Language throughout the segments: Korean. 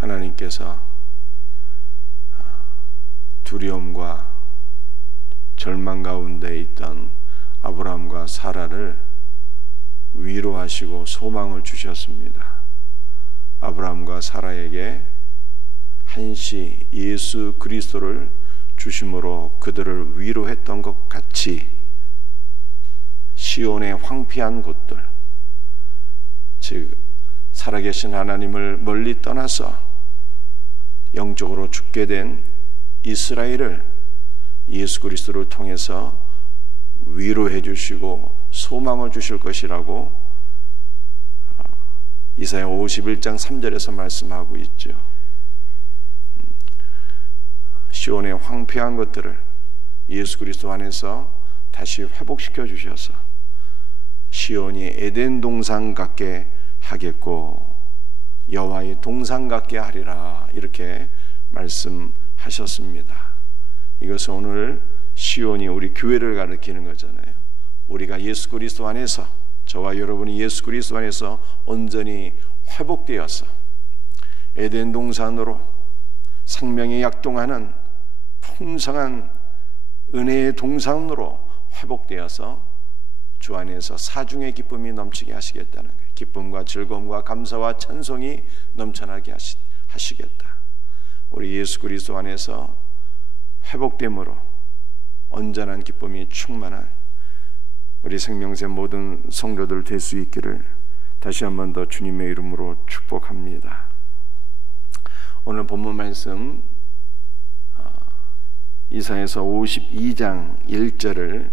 하나님께서 두려움과 절망 가운데 있던 아브라함과 사라를 위로하시고 소망을 주셨습니다. 아브라함과 사라에게 한시 예수 그리스도를 주심으로 그들을 위로했던 것 같이 시온의 황폐한 곳들, 즉 살아계신 하나님을 멀리 떠나서 영적으로 죽게 된 이스라엘을 예수 그리스도를 통해서 위로해 주시고 소망을 주실 것이라고 이사야 51장 3절에서 말씀하고 있죠. 시온의 황폐한 것들을 예수 그리스도 안에서 다시 회복시켜 주셔서 시온이 에덴 동산 같게 하겠고 여호와의 동산 같게 하리라, 이렇게 말씀하셨습니다. 이것은 오늘 시온이 우리 교회를 가리키는 거잖아요. 우리가 예수 그리스도 안에서, 저와 여러분이 예수 그리스도 안에서 온전히 회복되어서 에덴 동산으로 생명에 약동하는 풍성한 은혜의 동산으로 회복되어서 주 안에서 사중의 기쁨이 넘치게 하시겠다는 거예요. 기쁨과 즐거움과 감사와 찬송이 넘쳐나게 하시겠다. 우리 예수 그리스도 안에서 회복됨으로 온전한 기쁨이 충만한 우리 생명새 모든 성도들 될 수 있기를 다시 한 번 더 주님의 이름으로 축복합니다. 오늘 본문 말씀 이사야서 52장 1절을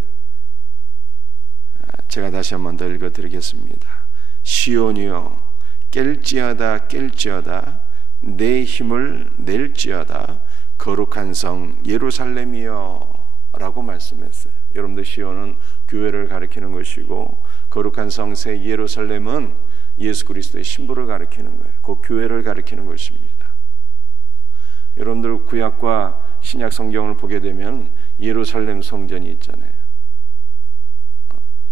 제가 다시 한 번 더 읽어드리겠습니다. 시온이여 깰지어다 깰지어다 내 힘을 낼지어다 거룩한 성 예루살렘이여 라고 말씀했어요. 여러분들 시온은 교회를 가리키는 것이고 거룩한 성새 예루살렘은 예수 그리스도의 신부를 가리키는 거예요. 그 교회를 가리키는 것입니다. 여러분들 구약과 신약 성경을 보게 되면 예루살렘 성전이 있잖아요.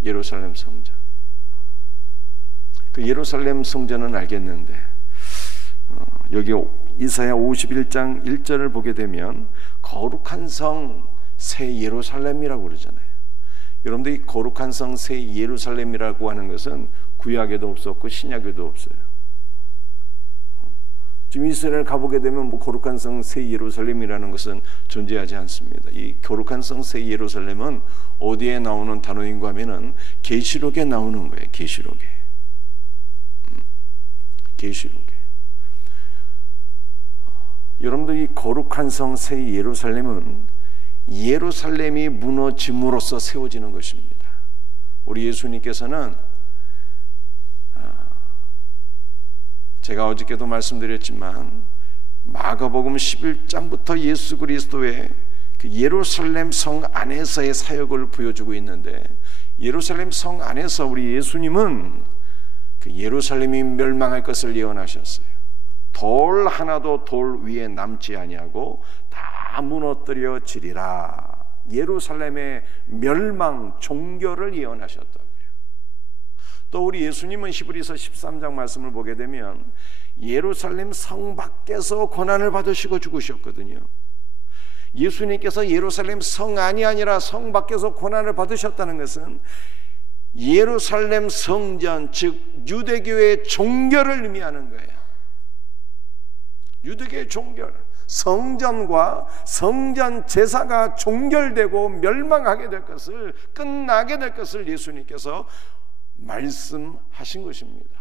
예루살렘 성전. 그 예루살렘 성전은 알겠는데 여기 이사야 51장 1절을 보게 되면 거룩한 성 새 예루살렘이라고 그러잖아요. 여러분들 이 거룩한 성 새 예루살렘이라고 하는 것은 구약에도 없었고 신약에도 없어요. 지금 이스라엘 가보게 되면 뭐 거룩한 성 새 예루살렘이라는 것은 존재하지 않습니다. 이 거룩한 성 새 예루살렘은 어디에 나오는 단어인가 하면은 계시록에 나오는 거예요. 계시록에. 여러분들 이 거룩한 성 새 예루살렘은 예루살렘이 무너짐으로써 세워지는 것입니다. 우리 예수님께서는 제가 어저께도 말씀드렸지만 마가복음 11장부터 예수 그리스도의 그 예루살렘 성 안에서의 사역을 보여주고 있는데, 예루살렘 성 안에서 우리 예수님은 그 예루살렘이 멸망할 것을 예언하셨어요. 돌 하나도 돌 위에 남지 아니하고 다 무너뜨려지리라. 예루살렘의 멸망, 종결을 예언하셨다고요. 또 우리 예수님은 히브리서 13장 말씀을 보게 되면 예루살렘 성 밖에서 고난을 받으시고 죽으셨거든요. 예수님께서 예루살렘 성 안이 아니라 성 밖에서 고난을 받으셨다는 것은 예루살렘 성전, 즉 유대교의 종결을 의미하는 거예요. 유대교의 종결, 성전과 성전 제사가 종결되고 멸망하게 될 것을, 끝나게 될 것을 예수님께서 말씀하신 것입니다.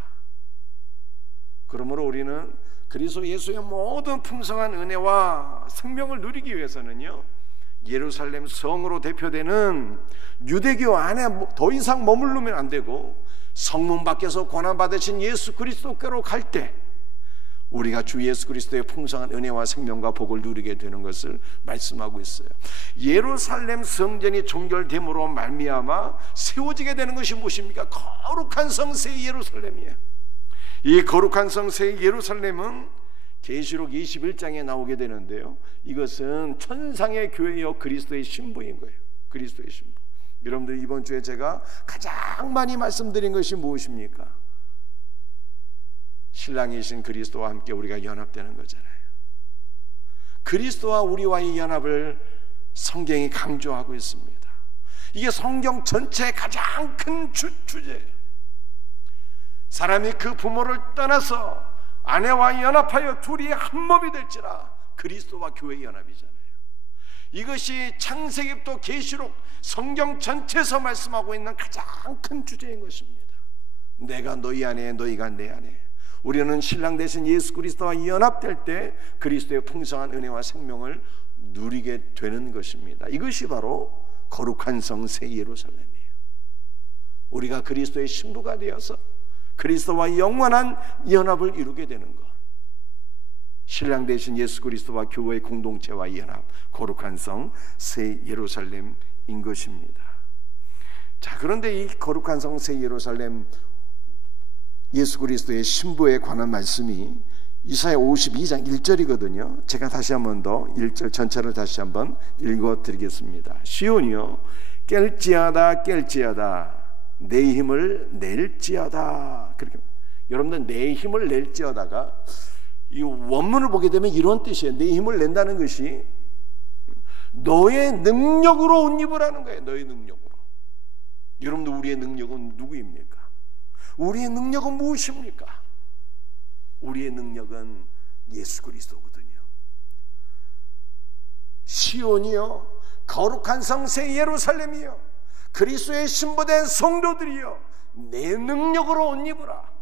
그러므로 우리는 그리스도 예수의 모든 풍성한 은혜와 생명을 누리기 위해서는요, 예루살렘 성으로 대표되는 유대교 안에 더 이상 머무르면 안 되고 성문 밖에서 고난받으신 예수 그리스도께로 갈 때 우리가 주 예수 그리스도의 풍성한 은혜와 생명과 복을 누리게 되는 것을 말씀하고 있어요. 예루살렘 성전이 종결됨으로 말미암아 세워지게 되는 것이 무엇입니까? 거룩한 성 새 예루살렘이에요. 이 거룩한 성 새 예루살렘은 계시록 21장에 나오게 되는데요, 이것은 천상의 교회여 그리스도의 신부인 거예요. 그리스도의 신부. 여러분들 이번 주에 제가 가장 많이 말씀드린 것이 무엇입니까? 신랑이신 그리스도와 함께 우리가 연합되는 거잖아요. 그리스도와 우리와의 연합을 성경이 강조하고 있습니다. 이게 성경 전체의 가장 큰 주제예요. 사람이 그 부모를 떠나서 아내와 연합하여 둘이 한 몸이 될지라, 그리스도와 교회의 연합이잖아요. 이것이 창세기부터 계시록 성경 전체에서 말씀하고 있는 가장 큰 주제인 것입니다. 내가 너희 안에, 너희가 내 안에. 우리는 신랑 되신 예수 그리스도와 연합될 때 그리스도의 풍성한 은혜와 생명을 누리게 되는 것입니다. 이것이 바로 거룩한 성 새 예루살렘이에요. 우리가 그리스도의 신부가 되어서 그리스도와 영원한 연합을 이루게 되는 것, 신랑 되신 예수 그리스도와 교회의 공동체와 연합, 거룩한 성 새 예루살렘인 것입니다. 자, 그런데 이 거룩한 성 새 예루살렘, 예수 그리스도의 신부에 관한 말씀이 이사야 52장 1절이거든요. 제가 다시 한번 더 1절 전체를 다시 한번 읽어드리겠습니다. 시온이여 깰지어다 깰지어다 내 힘을 낼지어다. 그렇게 여러분들 내 힘을 낼지어다가 이 원문을 보게 되면 이런 뜻이에요. 내 힘을 낸다는 것이 너의 능력으로 옷 입으라는 거예요. 너의 능력으로. 여러분들 우리의 능력은 누구입니까? 우리의 능력은 무엇입니까? 우리의 능력은 예수 그리스도거든요. 시온이여 거룩한 성 새 예루살렘이여 그리스도의 신부된 성도들이여 내 능력으로 옷 입으라.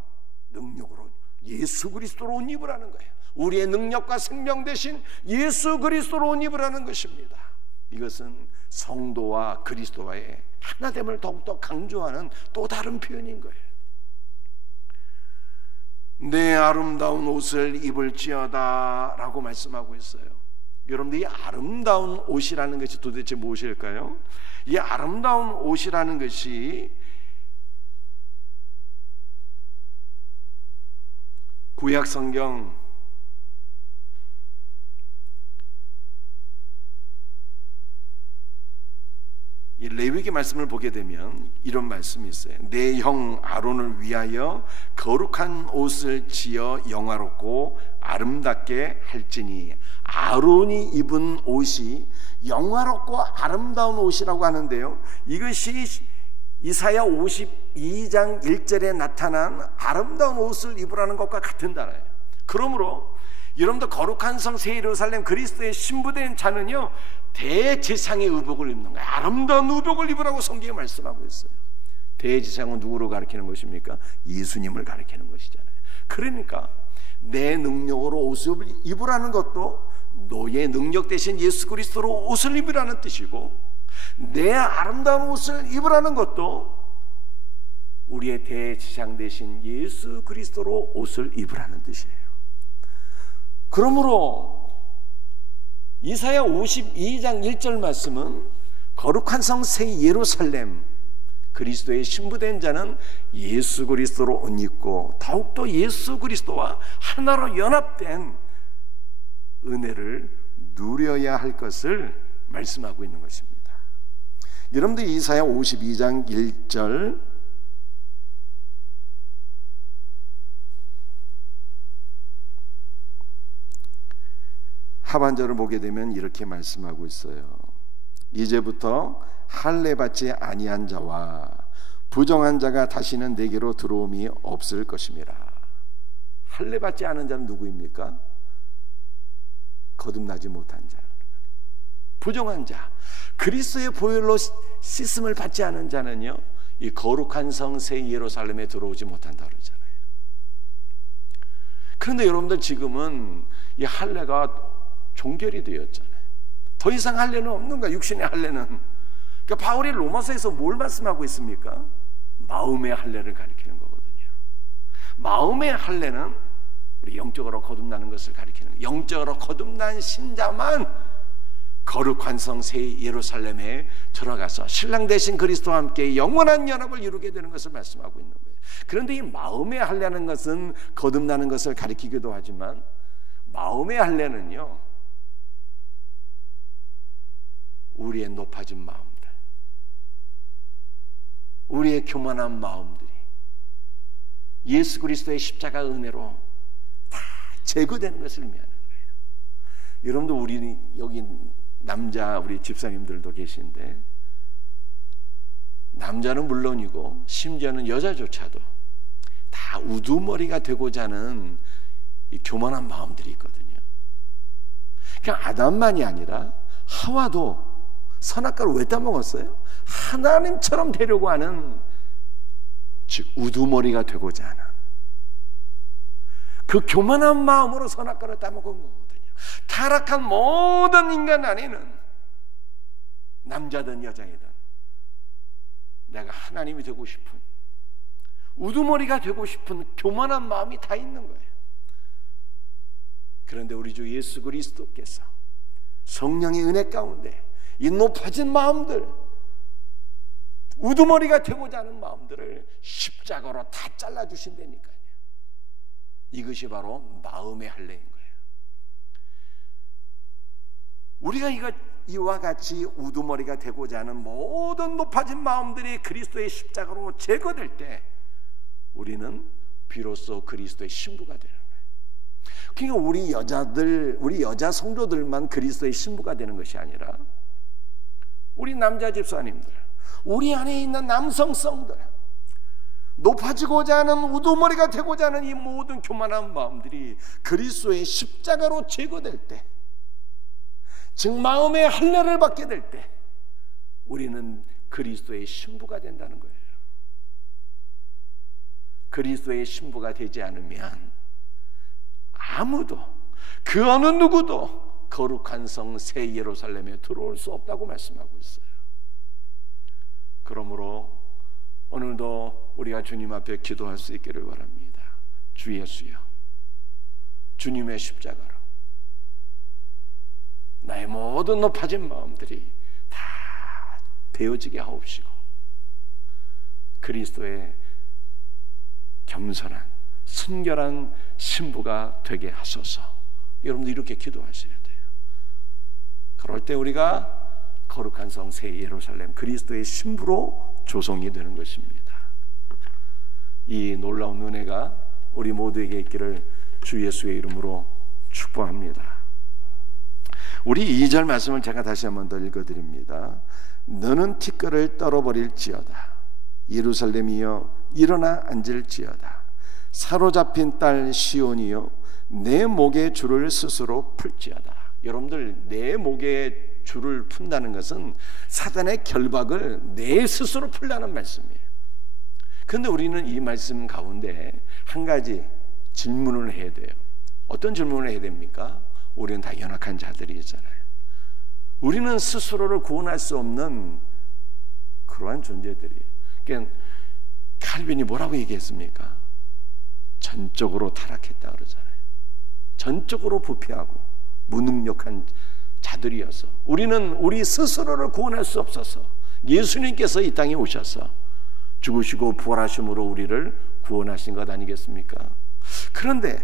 능력으로, 예수 그리스도로 옷 입으라는 거예요. 우리의 능력과 생명 대신 예수 그리스도로 옷 입으라는 것입니다. 이것은 성도와 그리스도와의 하나됨을 더욱더 강조하는 또 다른 표현인 거예요. 내 아름다운 옷을 입을지어다 라고 말씀하고 있어요. 여러분들 이 아름다운 옷이라는 것이 도대체 무엇일까요? 이 아름다운 옷이라는 것이 구약 성경 이 레위기 말씀을 보게 되면 이런 말씀이 있어요. 내 형 아론을 위하여 거룩한 옷을 지어 영화롭고 아름답게 할지니, 아론이 입은 옷이 영화롭고 아름다운 옷이라고 하는데요, 이것이 이사야 52장 1절에 나타난 아름다운 옷을 입으라는 것과 같은 단어예요. 그러므로 여러분도 거룩한 성 새 예루살렘 그리스도의 신부된 자는요 대제사장의 의복을 입는 거예요. 아름다운 의복을 입으라고 성경에 말씀하고 있어요. 대제사장은 누구로 가리키는 것입니까? 예수님을 가리키는 것이잖아요. 그러니까 내 능력으로 옷을 입으라는 것도 너의 능력 대신 예수 그리스도로 옷을 입으라는 뜻이고, 내 아름다운 옷을 입으라는 것도 우리의 대제사장 대신 예수 그리스도로 옷을 입으라는 뜻이에요. 그러므로 이사야 52장 1절 말씀은 거룩한 성 새 예루살렘 그리스도의 신부된 자는 예수 그리스도로 옷 입고 더욱더 예수 그리스도와 하나로 연합된 은혜를 누려야 할 것을 말씀하고 있는 것입니다. 여러분들 이사야 52장 1절 하반절을 보게 되면 이렇게 말씀하고 있어요. 이제부터 할례 받지 아니한 자와 부정한 자가 다시는 내게로 들어옴이 없을 것임이라. 할례 받지 않은 자는 누구입니까? 거듭나지 못한 자, 부정한 자, 그리스도의 보혈로 씻음을 받지 않은 자는요 이 거룩한 성 새 예루살렘에 들어오지 못한다 그러잖아요. 그런데 여러분들 지금은 이 할례가 종결이 되었잖아요. 더 이상 할례는 없는 거야. 육신의 할례는. 그러니까 바울이 로마서에서 뭘 말씀하고 있습니까? 마음의 할례를 가리키는 거거든요. 마음의 할례는 우리 영적으로 거듭나는 것을 가리키는 거예요. 영적으로 거듭난 신자만 거룩한 성 새 예루살렘에 들어가서 신랑 되신 그리스도와 함께 영원한 연합을 이루게 되는 것을 말씀하고 있는 거예요. 그런데 이 마음의 할례라는 것은 거듭나는 것을 가리키기도 하지만, 마음의 할례는요 우리의 높아진 마음들, 우리의 교만한 마음들이 예수 그리스도의 십자가 은혜로 다 제거되는 것을 의미하는 거예요. 여러분도 우리 여기 남자 우리 집사님들도 계신데, 남자는 물론이고 심지어는 여자조차도 다 우두머리가 되고자 하는 이 교만한 마음들이 있거든요. 그냥 아담만이 아니라 하와도 선악과를 왜 따먹었어요? 하나님처럼 되려고 하는, 즉 우두머리가 되고자 하는 그 교만한 마음으로 선악과를 따먹은 거거든요. 타락한 모든 인간 안에는 남자든 여자이든 내가 하나님이 되고 싶은, 우두머리가 되고 싶은 교만한 마음이 다 있는 거예요. 그런데 우리 주 예수 그리스도께서 성령의 은혜 가운데 이 높아진 마음들, 우두머리가 되고자 하는 마음들을 십자가로 다 잘라주신다니까요. 이것이 바로 마음의 할례인 거예요. 우리가 이와 같이 우두머리가 되고자 하는 모든 높아진 마음들이 그리스도의 십자가로 제거될 때 우리는 비로소 그리스도의 신부가 되는 거예요. 그러니까 우리 여자 성도들만 그리스도의 신부가 되는 것이 아니라 우리 남자 집사님들, 우리 안에 있는 남성성들, 높아지고자 하는 우두머리가 되고자 하는 이 모든 교만한 마음들이 그리스도의 십자가로 제거될 때, 즉 마음의 할례를 받게 될 때 우리는 그리스도의 신부가 된다는 거예요. 그리스도의 신부가 되지 않으면 아무도, 그 어느 누구도 거룩한 성 새 예루살렘에 들어올 수 없다고 말씀하고 있어요. 그러므로 오늘도 우리가 주님 앞에 기도할 수 있기를 바랍니다. 주 예수여, 주님의 십자가로 나의 모든 높아진 마음들이 다 베어지게 하옵시고 그리스도의 겸손한 순결한 신부가 되게 하소서. 여러분도 이렇게 기도하셔야 돼요. 그럴 때 우리가 거룩한 성 새 예루살렘 그리스도의 신부로 조성이 되는 것입니다. 이 놀라운 은혜가 우리 모두에게 있기를 주 예수의 이름으로 축복합니다. 우리 2절 말씀을 제가 다시 한번 더 읽어드립니다. 너는 티끌을 떨어버릴지어다. 예루살렘이여 일어나 앉을지어다. 사로잡힌 딸 시온이여 내 목의 줄을 스스로 풀지어다. 여러분들, 내 목에 줄을 푼다는 것은 사단의 결박을 내 스스로 풀라는 말씀이에요. 그런데 우리는 이 말씀 가운데 한 가지 질문을 해야 돼요. 어떤 질문을 해야 됩니까? 우리는 다 연약한 자들이잖아요. 우리는 스스로를 구원할 수 없는 그러한 존재들이에요. 그러니까 칼빈이 뭐라고 얘기했습니까? 전적으로 타락했다 그러잖아요. 전적으로 부패하고 무능력한 자들이어서 우리는 우리 스스로를 구원할 수 없어서 예수님께서 이 땅에 오셔서 죽으시고 부활하심으로 우리를 구원하신 것 아니겠습니까? 그런데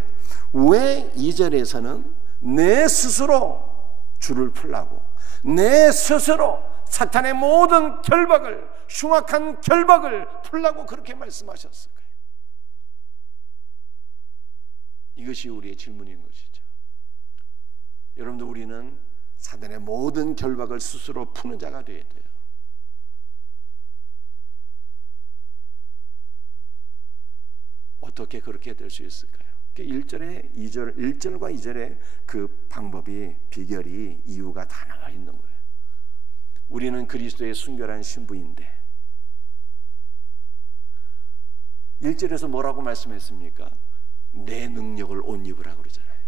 왜 2절에서는 내 스스로 줄을 풀라고, 내 스스로 사탄의 모든 결박을, 흉악한 결박을 풀라고 그렇게 말씀하셨을까요? 이것이 우리의 질문인 것이죠. 여러분들, 우리는 사단의 모든 결박을 스스로 푸는 자가 되어야 돼요. 어떻게 그렇게 될 수 있을까요? 1절과 2절의 그 방법이, 비결이, 이유가 다 나와 있는 거예요. 우리는 그리스도의 순결한 신부인데 1절에서 뭐라고 말씀했습니까? 내 능력을 옷 입으라고 그러잖아요.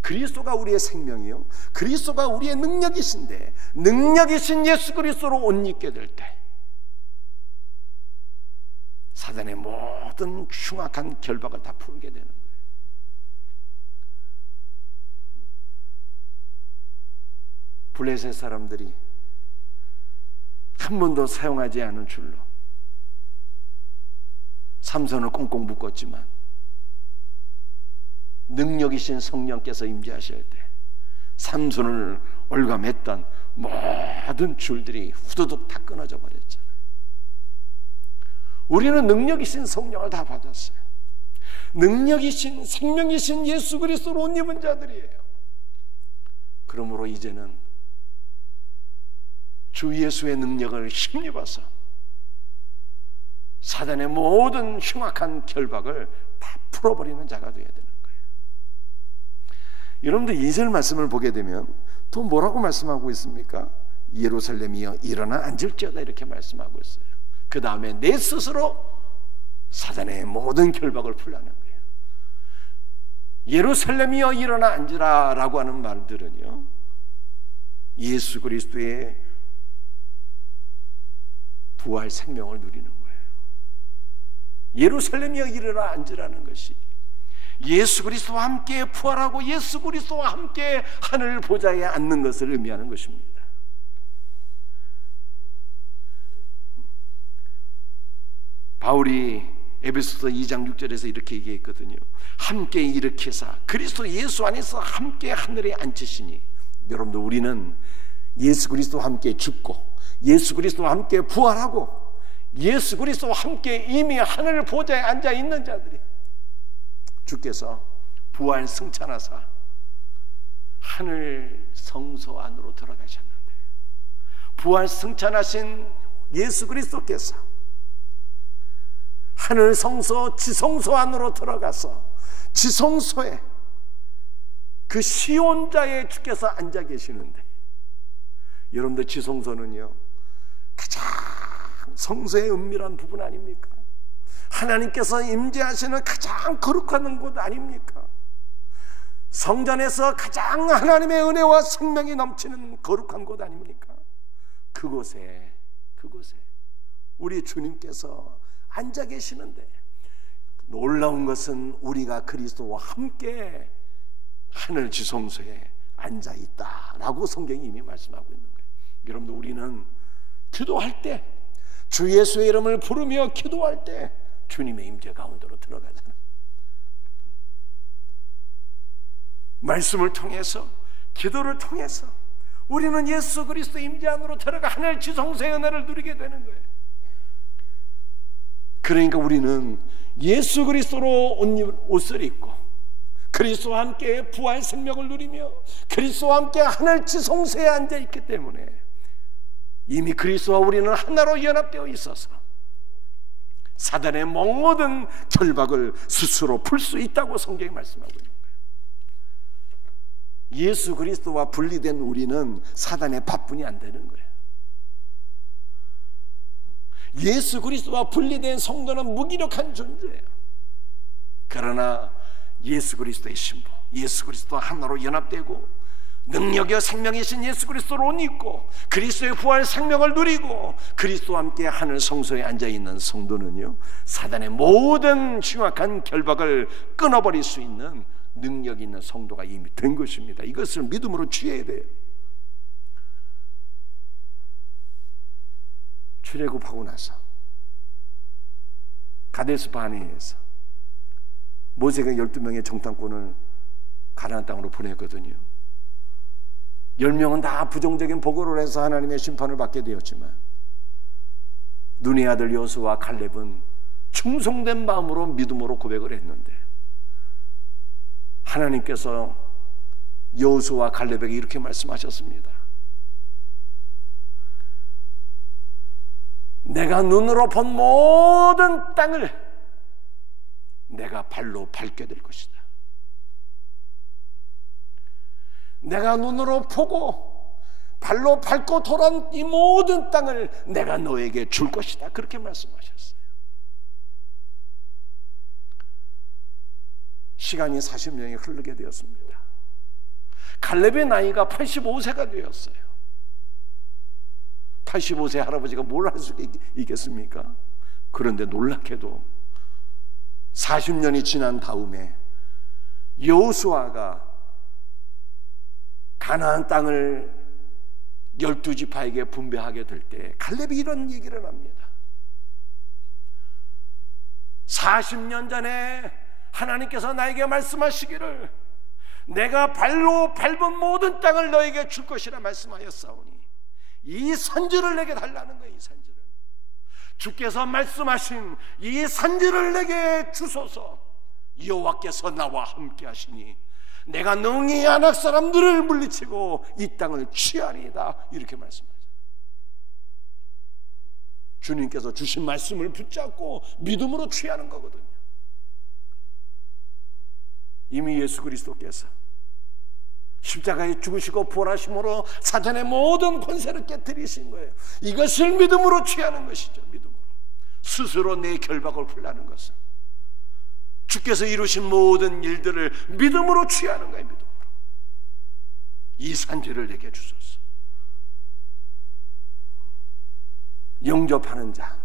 그리스도가 우리의 생명이요, 그리스도가 우리의 능력이신데 능력이신 예수 그리스도로 옷 입게 될 때 사단의 모든 흉악한 결박을 다 풀게 되는 거예요. 블레셋 사람들이 한 번도 사용하지 않은 줄로 삼손을 꽁꽁 묶었지만 능력이신 성령께서 임재하실 때 삼손을 올감했던 모든 줄들이 후두둑 다 끊어져 버렸잖아요. 우리는 능력이신 성령을 다 받았어요. 능력이신 생명이신 예수 그리스도로 옷 입은 자들이에요. 그러므로 이제는 주 예수의 능력을 힘입어서 사단의 모든 흉악한 결박을 다 풀어버리는 자가 되어야 되는 거예요. 여러분들 2절 말씀을 보게 되면 또 뭐라고 말씀하고 있습니까? 예루살렘이여 일어나 앉을지어다 이렇게 말씀하고 있어요. 그 다음에 내 스스로 사단의 모든 결박을 풀라는 거예요. 예루살렘이여 일어나 앉으라 라고 하는 말들은요, 예수 그리스도의 부활 생명을 누리는 거예요. 예루살렘이여 일어나 앉으라는 것이 예수 그리스도와 함께 부활하고 예수 그리스도와 함께 하늘 보좌에 앉는 것을 의미하는 것입니다. 바울이 에베소서 2장 6절에서 이렇게 얘기했거든요. 함께 일으키사 그리스도 예수 안에서 함께 하늘에 앉히시니. 여러분들, 우리는 예수 그리스도와 함께 죽고 예수 그리스도와 함께 부활하고 예수 그리스도와 함께 이미 하늘 보좌에 앉아 있는 자들이, 주께서 부활 승천하사 하늘 성소 안으로 들어가셨는데, 부활 승천하신 예수 그리스도께서 하늘 성소 지성소 안으로 들어가서 지성소에 그 시온자의 주께서 앉아 계시는데, 여러분들 지성소는요 가장 성소의 은밀한 부분 아닙니까? 하나님께서 임재하시는 가장 거룩한 곳 아닙니까? 성전에서 가장 하나님의 은혜와 생명이 넘치는 거룩한 곳 아닙니까? 그곳에 우리 주님께서 앉아 계시는데, 놀라운 것은 우리가 그리스도와 함께 하늘 지성소에 앉아 있다라고 성경이 이미 말씀하고 있는 거예요. 여러분들, 우리는 기도할 때, 주 예수의 이름을 부르며 기도할 때 주님의 임재 가운데로 들어가잖아요. 말씀을 통해서, 기도를 통해서 우리는 예수 그리스도 임재 안으로 들어가 하늘 지성소의 은혜를 누리게 되는 거예요. 그러니까 우리는 예수 그리스도로 옷을 입고 그리스도와 함께 부활 생명을 누리며 그리스도와 함께 하늘 지성소에 앉아 있기 때문에 이미 그리스도와 우리는 하나로 연합되어 있어서 사단의 모든 결박을 스스로 풀 수 있다고 성경이 말씀하고 있는 거예요. 예수 그리스도와 분리된 우리는 사단의 밥분이 안 되는 거예요. 예수 그리스도와 분리된 성도는 무기력한 존재예요. 그러나 예수 그리스도의 신부, 예수 그리스도와 하나로 연합되고 능력의 생명이신 예수 그리스도로 옷 입고 그리스도의 부활 생명을 누리고 그리스도와 함께 하늘 성소에 앉아있는 성도는요, 사단의 모든 흉악한 결박을 끊어버릴 수 있는 능력 있는 성도가 이미 된 것입니다. 이것을 믿음으로 취해야 돼요. 출애굽하고 나서 가데스 바네에서 모세가 12명의 정탐꾼을 가나안 땅으로 보냈거든요. 10명은 다 부정적인 보고를 해서 하나님의 심판을 받게 되었지만 눈의 아들 여호수아와 갈렙은 충성된 마음으로 믿음으로 고백을 했는데, 하나님께서 여호수아와 갈렙에게 이렇게 말씀하셨습니다. 내가 눈으로 본 모든 땅을 내가 발로 밟게 될 것이다. 내가 눈으로 보고 발로 밟고 돌아온 이 모든 땅을 내가 너에게 줄 것이다. 그렇게 말씀하셨어요. 시간이 40년이 흐르게 되었습니다. 갈렙의 나이가 85세가 되었어요. 85세 할아버지가 뭘 할 수 있겠습니까? 그런데 놀랍게도 40년이 지난 다음에 여호수아가 가나안 땅을 12지파에게 분배하게 될 때 갈렙이 이런 얘기를 합니다. 40년 전에 하나님께서 나에게 말씀하시기를 내가 발로 밟은 모든 땅을 너에게 줄 것이라 말씀하였사오니 이 산지를 내게 달라는 거예요. 이 산지를 주께서 말씀하신 이 산지를 내게 주소서. 여호와께서 나와 함께 하시니 내가 능히 안악 사람들을 물리치고 이 땅을 취하리이다. 이렇게 말씀하죠. 주님께서 주신 말씀을 붙잡고 믿음으로 취하는 거거든요. 이미 예수 그리스도께서 십자가에 죽으시고 부활하심으로 사탄의 모든 권세를 깨뜨리신 거예요. 이것을 믿음으로 취하는 것이죠. 믿음으로 스스로 내 결박을 풀라는 것은 주께서 이루신 모든 일들을 믿음으로 취하는 거예요. 믿음으로. 이 산지를 내게 주소서. 영접하는 자,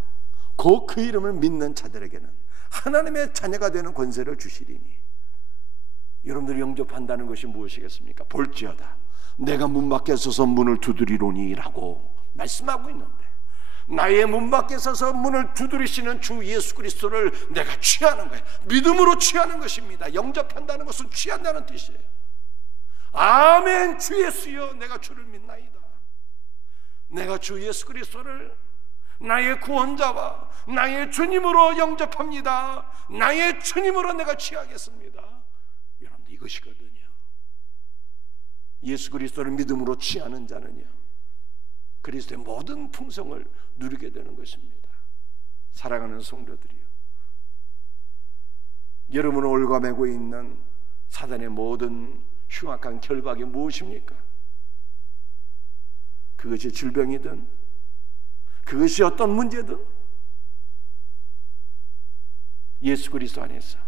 곧 그 이름을 믿는 자들에게는 하나님의 자녀가 되는 권세를 주시리니. 여러분들이 영접한다는 것이 무엇이겠습니까? 볼지어다 내가 문 밖에 서서 문을 두드리노니 라고 말씀하고 있는데, 나의 문 밖에 서서 문을 두드리시는 주 예수 그리스도를 내가 취하는 거예요. 믿음으로 취하는 것입니다. 영접한다는 것은 취한다는 뜻이에요. 아멘. 주 예수여, 내가 주를 믿나이다. 내가 주 예수 그리스도를 나의 구원자와 나의 주님으로 영접합니다. 나의 주님으로 내가 취하겠습니다. 여러분들, 이것이거든요. 예수 그리스도를 믿음으로 취하는 자는요, 그리스도의 모든 풍성을 누리게 되는 것입니다. 사랑하는 성도들이요, 여러분을 올가매고 있는 사단의 모든 흉악한 결박이 무엇입니까? 그것이 질병이든 그것이 어떤 문제든 예수 그리스도 안에서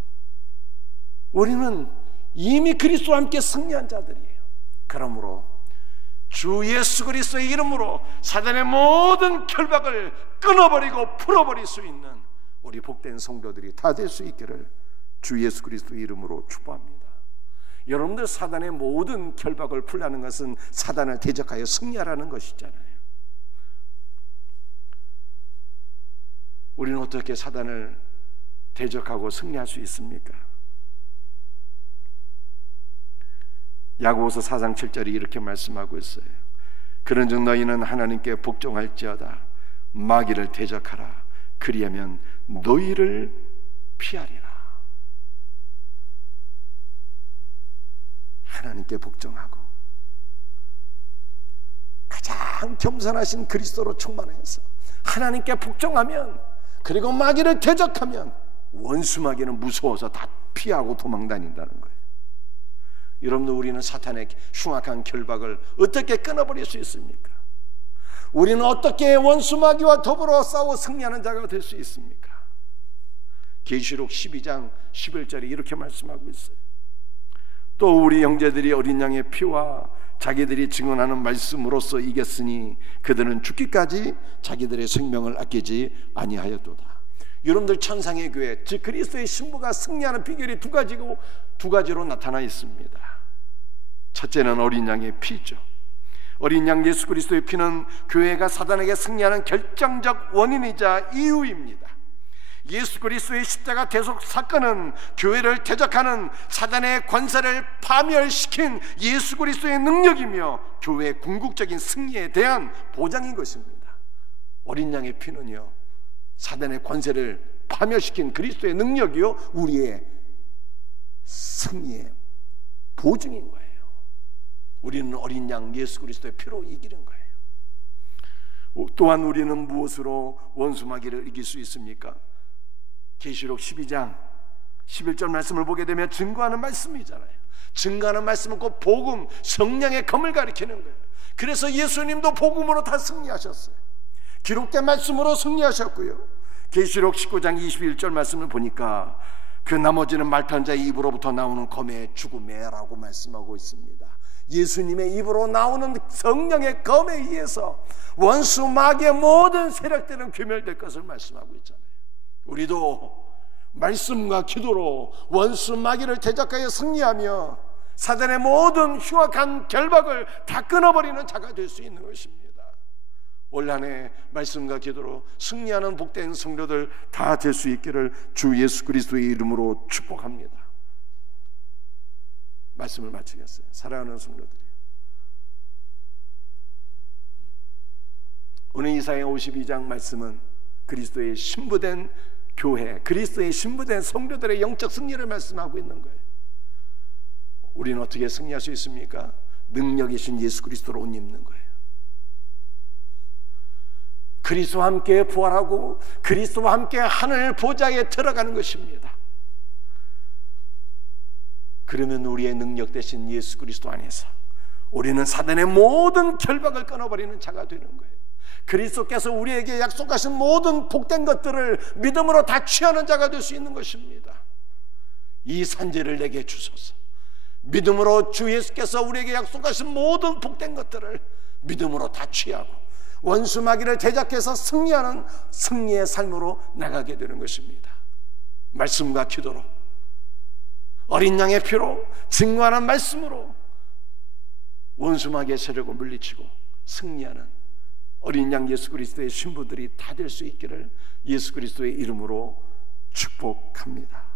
우리는 이미 그리스도와 함께 승리한 자들이에요. 그러므로 주 예수 그리스도의 이름으로 사단의 모든 결박을 끊어버리고 풀어버릴 수 있는 우리 복된 성도들이 다 될 수 있기를 주 예수 그리스도의 이름으로 축복합니다. 여러분들, 사단의 모든 결박을 풀라는 것은 사단을 대적하여 승리하라는 것이잖아요. 우리는 어떻게 사단을 대적하고 승리할 수 있습니까? 야고보서 4장 7절이 이렇게 말씀하고 있어요. 그런즉 너희는 하나님께 복종할지어다 마귀를 대적하라. 그리하면 너희를 피하리라. 하나님께 복종하고 가장 겸손하신 그리스도로 충만해서 하나님께 복종하면, 그리고 마귀를 대적하면 원수 마귀는 무서워서 다 피하고 도망다닌다는 거예요. 여러분들, 우리는 사탄의 흉악한 결박을 어떻게 끊어버릴 수 있습니까? 우리는 어떻게 원수 마귀와 더불어 싸워 승리하는 자가 될 수 있습니까? 계시록 12장 11절에 이렇게 말씀하고 있어요. 또 우리 형제들이 어린 양의 피와 자기들이 증언하는 말씀으로써 이겼으니 그들은 죽기까지 자기들의 생명을 아끼지 아니하였도다. 여러분들, 천상의 교회, 즉 그리스도의 신부가 승리하는 비결이 두 가지로 나타나 있습니다. 첫째는 어린 양의 피죠. 어린 양 예수 그리스도의 피는 교회가 사단에게 승리하는 결정적 원인이자 이유입니다. 예수 그리스도의 십자가 대속 사건은 교회를 대적하는 사단의 권세를 파멸시킨 예수 그리스도의 능력이며 교회의 궁극적인 승리에 대한 보장인 것입니다. 어린 양의 피는요, 사단의 권세를 파멸시킨 그리스도의 능력이요, 우리의 승리의 보증인 거예요. 우리는 어린 양 예수 그리스도의 피로 이기는 거예요. 또한 우리는 무엇으로 원수 마귀를 이길 수 있습니까? 계시록 12장 11절 말씀을 보게 되면 증거하는 말씀이잖아요. 증거하는 말씀은 곧 복음, 성령의 검을 가리키는 거예요. 그래서 예수님도 복음으로 다 승리하셨어요. 기록된 말씀으로 승리하셨고요. 계시록 19장 21절 말씀을 보니까 그 나머지는 말탄 자의 입으로부터 나오는 검의 죽음에라고 말씀하고 있습니다. 예수님의 입으로 나오는 성령의 검에 의해서 원수 마귀의 모든 세력들은 괴멸될 것을 말씀하고 있잖아요. 우리도 말씀과 기도로 원수 마귀를 대적하여 승리하며 사단의 모든 흉악한 결박을 다 끊어버리는 자가 될 수 있는 것입니다. 올 한 해 말씀과 기도로 승리하는 복된 성도들 다 될 수 있기를 주 예수 그리스도의 이름으로 축복합니다. 말씀을 마치겠어요. 사랑하는 성도들이요, 오늘 이사야 52장 말씀은 그리스도의 신부된 교회, 그리스도의 신부된 성도들의 영적 승리를 말씀하고 있는 거예요. 우리는 어떻게 승리할 수 있습니까? 능력이신 예수 그리스도로 옷 입는 거예요. 그리스도와 함께 부활하고 그리스도와 함께 하늘 보좌에 들어가는 것입니다. 그러면 우리의 능력 대신 예수 그리스도 안에서 우리는 사단의 모든 결박을 끊어버리는 자가 되는 거예요. 그리스도께서 우리에게 약속하신 모든 복된 것들을 믿음으로 다 취하는 자가 될 수 있는 것입니다. 이 산지를 내게 주소서. 믿음으로 주 예수께서 우리에게 약속하신 모든 복된 것들을 믿음으로 다 취하고 원수 마귀를 대적해서 승리하는 승리의 삶으로 나가게 되는 것입니다. 말씀과 기도로, 어린 양의 피로, 증거하는 말씀으로 원수 마귀의 세력을 물리치고 승리하는 어린 양 예수 그리스도의 신부들이 다 될 수 있기를 예수 그리스도의 이름으로 축복합니다.